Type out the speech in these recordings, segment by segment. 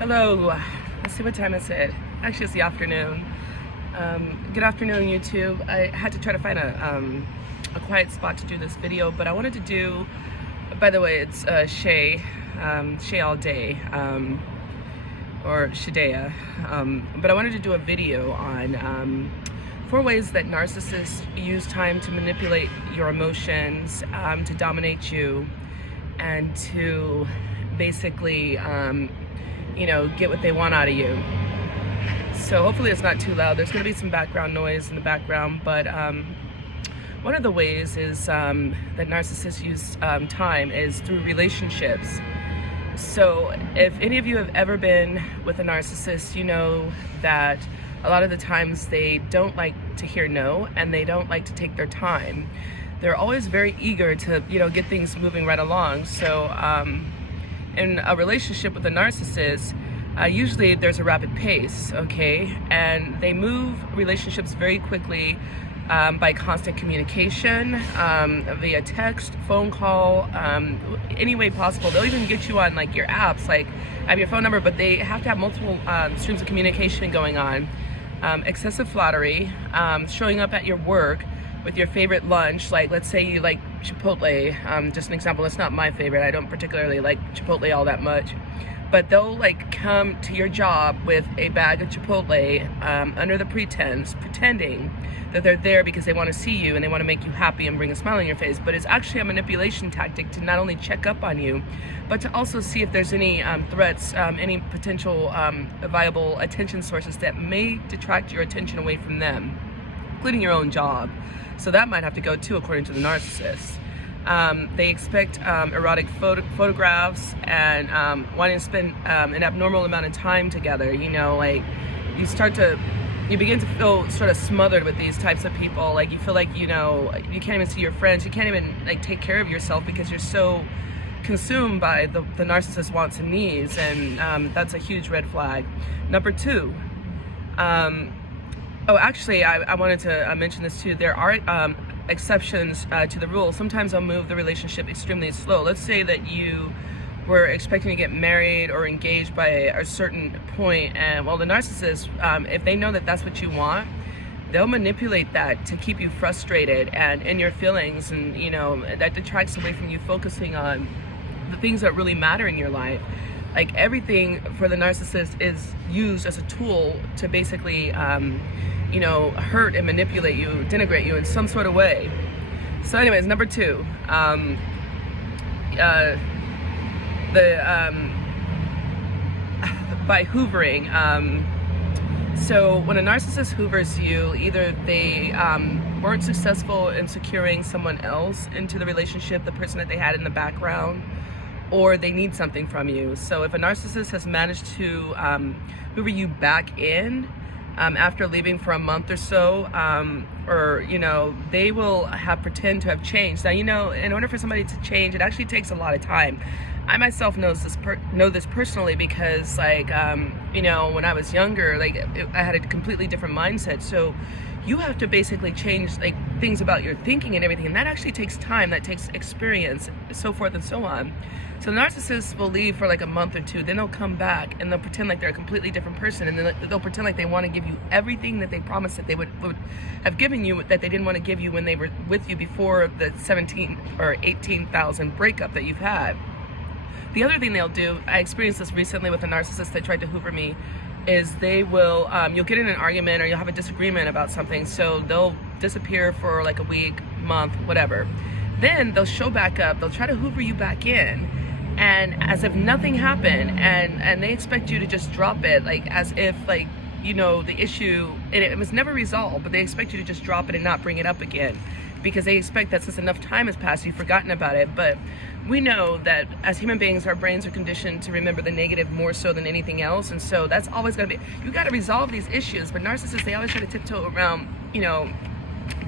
Hello, let's see what time is it. Actually, it's the afternoon. Good afternoon, YouTube. I had to try to find a quiet spot to do this video, but I wanted to do, by the way, it's Shay all day, or Shadea. But I wanted to do a video on 4 ways that narcissists use time to manipulate your emotions, to dominate you, and to basically get what they want out of you. So hopefully it's not too loud. There's going to be some background noise in the background, but one of the ways is that narcissists use time is through relationships. So if any of you have ever been with a narcissist, you know that a lot of the times they don't like to hear no, and they don't like to take their time. They're always very eager to get things moving right along. So in a relationship with a narcissist, usually there's a rapid pace, okay? And they move relationships very quickly by constant communication, via text, phone call, any way possible. They'll even get you on like your apps, like have your phone number, but they have to have multiple streams of communication going on. Excessive flattery, showing up at your work with your favorite lunch, like let's say you like Chipotle, just an example. It's not my favorite. I don't particularly like Chipotle all that much, but they'll like come to your job with a bag of Chipotle under the pretending that they're there because they want to see you and they want to make you happy and bring a smile on your face. But it's actually a manipulation tactic to not only check up on you, but to also see if there's any threats, any potential viable attention sources that may detract your attention away from them, including your own job. So that might have to go too, according to the narcissist. They expect erotic photographs and wanting to spend an abnormal amount of time together. Like you begin to feel sort of smothered with these types of people. Like you feel like you can't even see your friends. You can't even like take care of yourself because you're so consumed by the narcissist's wants and needs, and that's a huge red flag. Number 2. Oh, actually, I wanted to mention this too. There are exceptions to the rule. Sometimes they'll move the relationship extremely slow. Let's say that you were expecting to get married or engaged by a certain point, and well, the narcissist, if they know that that's what you want, they'll manipulate that to keep you frustrated and in your feelings, and that detracts away from you focusing on the things that really matter in your life. Like everything for the narcissist is used as a tool to basically hurt and manipulate you, denigrate you in some sort of way. So anyways, number 2, by hoovering. So when a narcissist hoovers you, either they weren't successful in securing someone else into the relationship, the person that they had in the background, or they need something from you. So if a narcissist has managed to hoover you back in after leaving for a month or so, or they will pretend to have changed. Now, in order for somebody to change, it actually takes a lot of time. I myself know this personally because, like, when I was younger, like I had a completely different mindset. So you have to basically change like things about your thinking and everything, and that actually takes time. That takes experience, so forth and so on. So narcissists will leave for like a month or 2, then they'll come back and they'll pretend like they're a completely different person, and then they'll pretend like they want to give you everything that they promised that they would have given you, that they didn't want to give you when they were with you before the 17 or 18,000 breakup that you've had. The other thing they'll do, I experienced this recently with a narcissist that tried to hoover me, is they will, you'll get in an argument or you'll have a disagreement about something, so they'll disappear for like a week, month, whatever. Then they'll show back up, they'll try to hoover you back in, and as if nothing happened, and they expect you to just drop it, like as if like the issue, and it was never resolved, but they expect you to just drop it and not bring it up again, because they expect that since enough time has passed, you've forgotten about it. But we know that as human beings, our brains are conditioned to remember the negative more so than anything else, and so that's always going to be, you got to resolve these issues. But narcissists, they always try to tiptoe around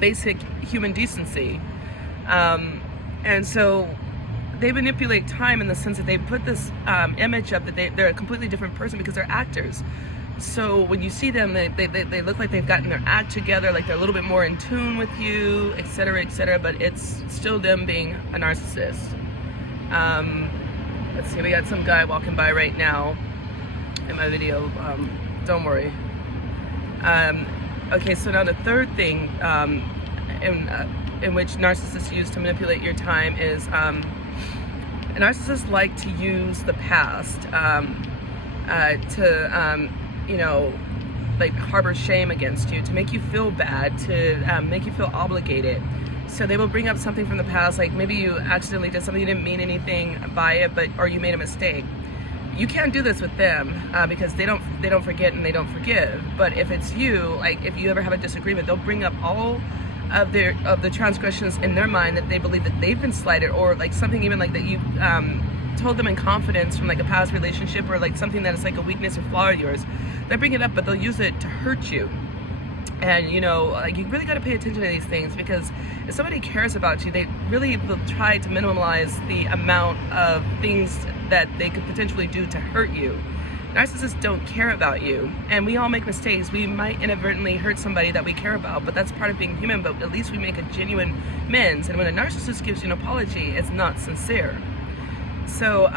basic human decency, and so they manipulate time in the sense that they put this image up that they're a completely different person because they're actors. So when you see them, they look like they've gotten their act together, like they're a little bit more in tune with you, etc., but it's still them being a narcissist. Let's see, we got some guy walking by right now. in my video. Don't worry. Okay, so now the third thing in which narcissists use to manipulate your time is narcissists like to use the past to you know, like harbor shame against you, to make you feel bad, to make you feel obligated. So they will bring up something from the past, like maybe you accidentally did something, you didn't mean anything by it, or you made a mistake. You can't do this with them because they don't forget and they don't forgive. But if it's you, like if you ever have a disagreement, they'll bring up all of the transgressions in their mind that they believe that they've been slighted, or like something even like that you told them in confidence from like a past relationship, or like something that is like a weakness or flaw of yours. They bring it up, but they'll use it to hurt you. And you know, like you really got to pay attention to these things, because if somebody cares about you, they really will try to minimize the amount of things that they could potentially do to hurt you. Narcissists don't care about you, and we all make mistakes. We might inadvertently hurt somebody that we care about, but that's part of being human. But at least we make a genuine amends. And when a narcissist gives you an apology, it's not sincere. So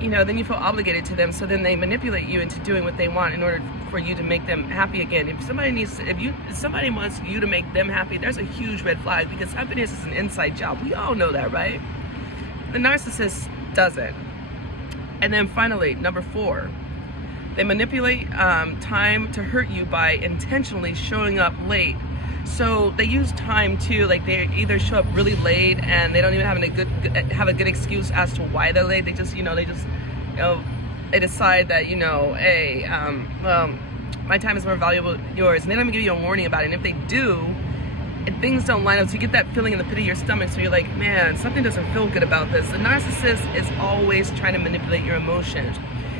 you know, then you feel obligated to them, so then they manipulate you into doing what they want in order for you to make them happy again. If somebody wants you to make them happy, there's a huge red flag, because happiness is an inside job. We all know that, right? The narcissist doesn't. And then finally, number 4, they manipulate time to hurt you by intentionally showing up late. So they use time too, like they either show up really late and they don't even have a good excuse as to why they're late. They decide that, you know, hey, well, my time is more valuable than yours, and they don't even give you a warning about it. And if they do, and things don't line up, so you get that feeling in the pit of your stomach, so you're like, man, something doesn't feel good about this. The narcissist is always trying to manipulate your emotions.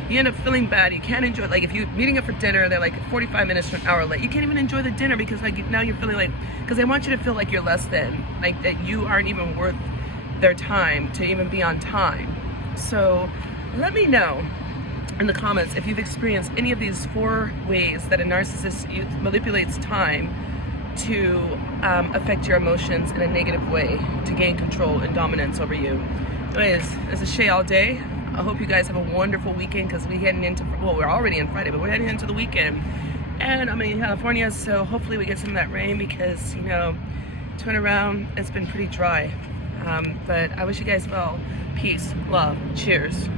You end up feeling bad, you can't enjoy it. Like if you're meeting up for dinner, they're like 45 minutes to an hour late, you can't even enjoy the dinner, because like now you're feeling like, because they want you to feel like you're less than, like that you aren't even worth their time to even be on time. So let me know in the comments if you've experienced any of these 4 ways that a narcissist manipulates time to affect your emotions in a negative way, to gain control and dominance over you. Anyways, it's a Shay all day. I hope you guys have a wonderful weekend, because we're heading into, well, we're already in Friday, but we're heading into the weekend. And I'm in California, so hopefully we get some of that rain, because, you know, turn around, it's been pretty dry. But I wish you guys well. Peace, love, cheers.